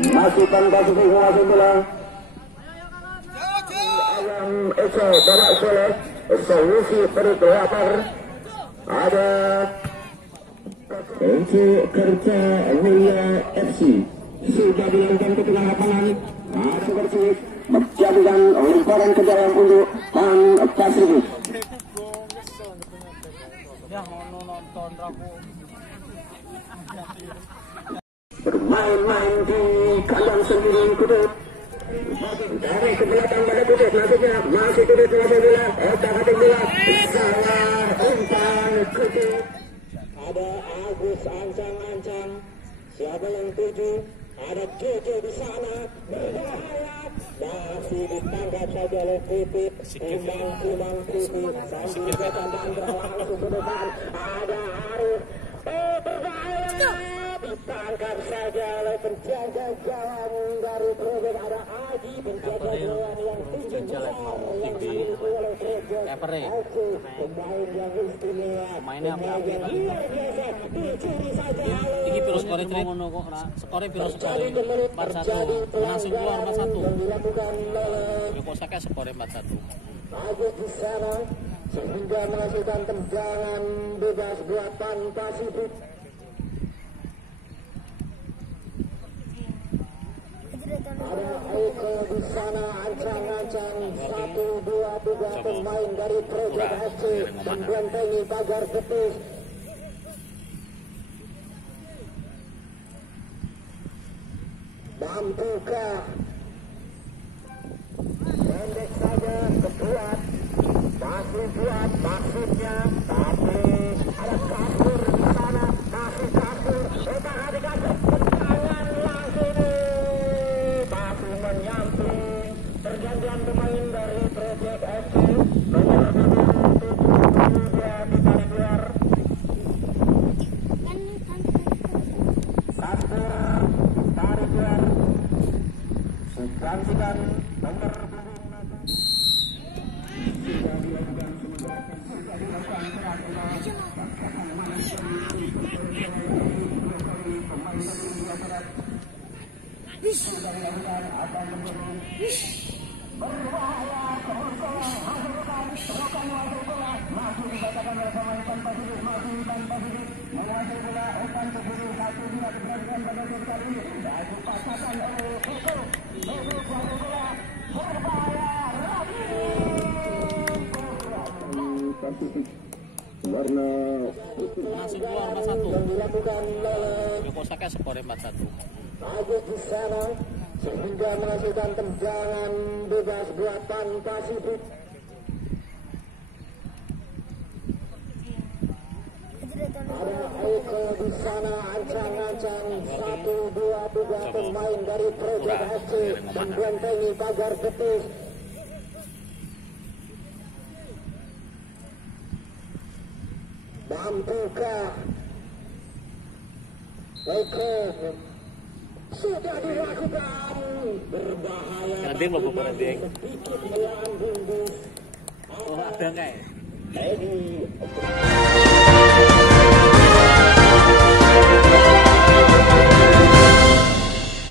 Masih tanpa menguasai bola. Ayam Eko Bapak Soleh solusi terkeluar. Ada untuk kerja Mulia FC sudah dilakukan ke tengah lapangan. Ada bersih menjadikan lemparan ke dalam untuk Pasifik. Bermain-main di kandang sendiri Kudut. Dari ke belakang pada Kudut, maksudnya masih Kudut menguasai bola. Otak-atik bola, salah umpan Kudut. Ada Agus ancang-ancang. Siapa yang tuju? Ada Jojo di sana. Berbahaya. Masih ditangkap saja oleh Pipit. Umang Pipit. Sambil ketambahan langsung ke depan. Ada Arif. Berbahaya. Ditangkap saja oleh penjaga gawang dari Project. Ada Aji penjaga gawang yang tinggi besar yang dimiliki oleh Project. Pemain yang istimewa. Mainnya apa? Luar biasa. Dicuri saja. Ini virus skor itu ngono kok, skor virus skor 4-1. Langsung keluar 4-1. Ya kok sakit skor 4-1. Agus di sana sehingga menghasilkan tendangan bebas buatan Pasifik. Ada Eko di sana ancang-ancang 1-2-3 pemain dari Project FC membentengi pagar betis. Mampukah pendek saja kebuat masih buat maksudnya, tapi ada kasur di sana, masih kasur otak-atik kasur tendangan langsung masih menyamping pergantian pemain dari Project FC nomor 7 dia ditarik keluar. Kasur tarik keluar, gantikan nomor sudah dilakukan berbahaya masih dikatakan oleh pemain tanpa diri, masih tanpa diri menguasai bola umpan ke kiri 1-2 keberanian pada game kali ini dan dipasangkan oleh Eko menguasai bola berbahaya Pasifik warna Langsung keluar 4-1. yang dilakukan oleh Ya kok sakit skor 4-1. Agus di sana sehingga menghasilkan tendangan bebas buatan Pasifik. Ada Eko di sana ancang-ancang 1-2-3 pemain dari Project FC membentengi pagar betis. Mampukah Eko? Sudah dilakukan berbahaya. Gandeng loh Bapak Gandeng. Sedikit melambung bus. Oh ada nggak ya? Ini